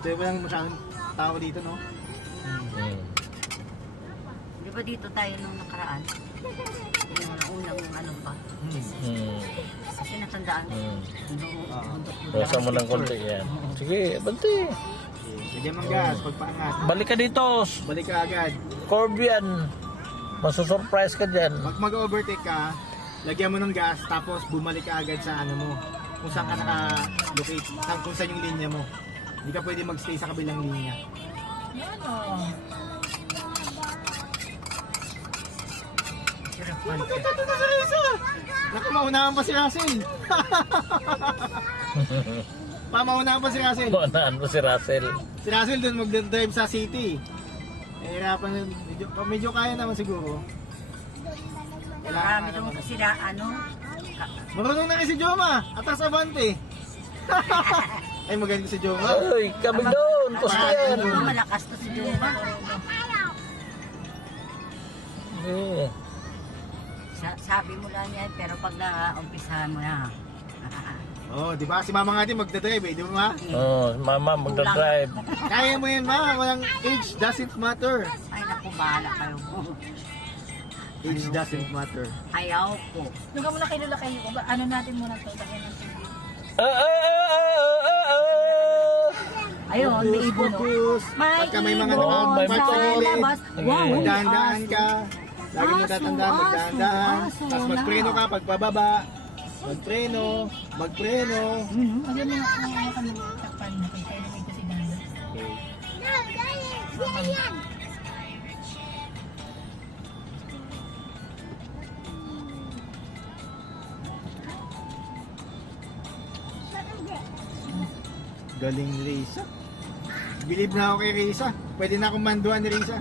Buti ba lang masyadong tao dito, no? Di ba dito tayo nung nakaraan? Yung unang ano pa. Kasi natandaan ko. Basa mo ng konti yan. Sige, banti. Lagyan ng gas, pagpaangat. Balik ka dito. Balik ka agad. Corb yan. Masusurprise ka dyan. Pag mag-overtake ka, lagyan mo ng gas, tapos bumalik ka agad sa ano mo. Kung saan ka naka-locate, kung saan yung linya mo. Hindi ka pwede magstay sa kabilang linya. Yan o. Magkatato na si Risa! Naku, maunahan pa si Russell! Maunahan pa si Russell! Maunahan mo si Russell. Si Russell dun mag-drive sa city. Hirapan, medyo kaya naman siguro. Marami doon kasi na ano. Marunong na kasi si Joma! Atas abante! Ay, magaling si Joma. Ay, kami doon. Pusto yan. Malakas to si Juma. Sabi mo lang yan, pero pag na-umpisahan mo na. Oh, di ba? Si Mama nga din magdadrive eh, di ba? Oh, mama magdadrive. Kaya mo yan, Ma. Walang age doesn't matter. Ay, naku, bahala kayo. Age doesn't matter. Ayaw ko. Doon ka muna kilala kayo. Ano natin muna ito? Lagyan ng TV. Ayun, may ibon. Focus. May Pagka may mga ibon may sa patrol. labas. Wow, Magdahan-dahan ka. Lagi mo tatandaan, magdahan-dahan. Tapos magpreno ka pagbababa. Magpreno. Magpreno. Magyan mo nga kami takpan na kay Kaya may kasi dahil. Galing ni Risa. Believe na ako kay Risa. Pwede na akong manduan ni Risa.